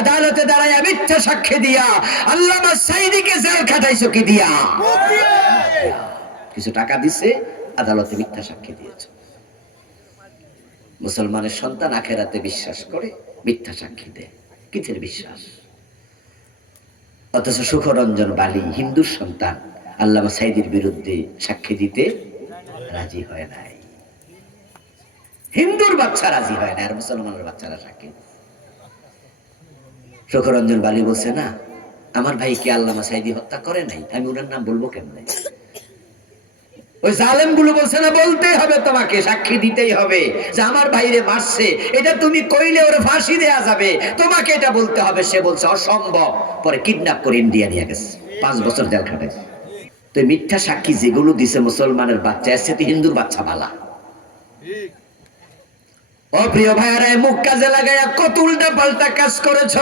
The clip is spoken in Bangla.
আদালতে দাঁড়ায় মিথ্যা সাক্ষী দিয়া। আল্লামা সাইদিকে জেল খাটাইছো কি দিয়া? কিছু টাকা দিছে, আদালতে মিথ্যা সাক্ষী দিয়েছে। মুসলমানের সন্তান আখেরাতে বিশ্বাস করে, মিথ্যা সাক্ষী দেয়। কিসের বিশ্বাস? অথচ সুখরঞ্জন বালি হিন্দুর সন্তান, আল্লামা সাইদির বিরুদ্ধে সাক্ষী দিতে রাজি হয় নাই। হিন্দুর বাচ্চা রাজি হয় না আর মুসলমানের বাচ্চারা সাক্ষী দেয়। সুখরঞ্জন বালি বলছে, না, আমার ভাইকে আল্লামা সাইদি হত্যা করে নাই আমি ওনার নাম বলব কেমনে? ওই জালেমগুলো বলছে, না, বলতেই হবে তোমাকে, সাক্ষী দিতেই হবে যে আমার ভাইরে মারছে। এটা তুমি কইলে ওরে ফাঁসি দেয়া যাবে। তোমাকে এটা বলতে হবে। সে বলছে, অসম্ভব। পরে কিডন্যাপ করে ইন্ডিয়া নিয়ে গেছে, পাঁচ বছর জেল খাটাইছে। তো মিথ্যা সাক্ষী যেগুলো দিছে মুসলমানের বাচ্চা এসে তো হিন্দুর বাচ্চা বালা। ও প্রিয় ভাইয়ারা মুখ কাজে লাগাইয়া কত উল্টা পাল্টা কাজ করেছ।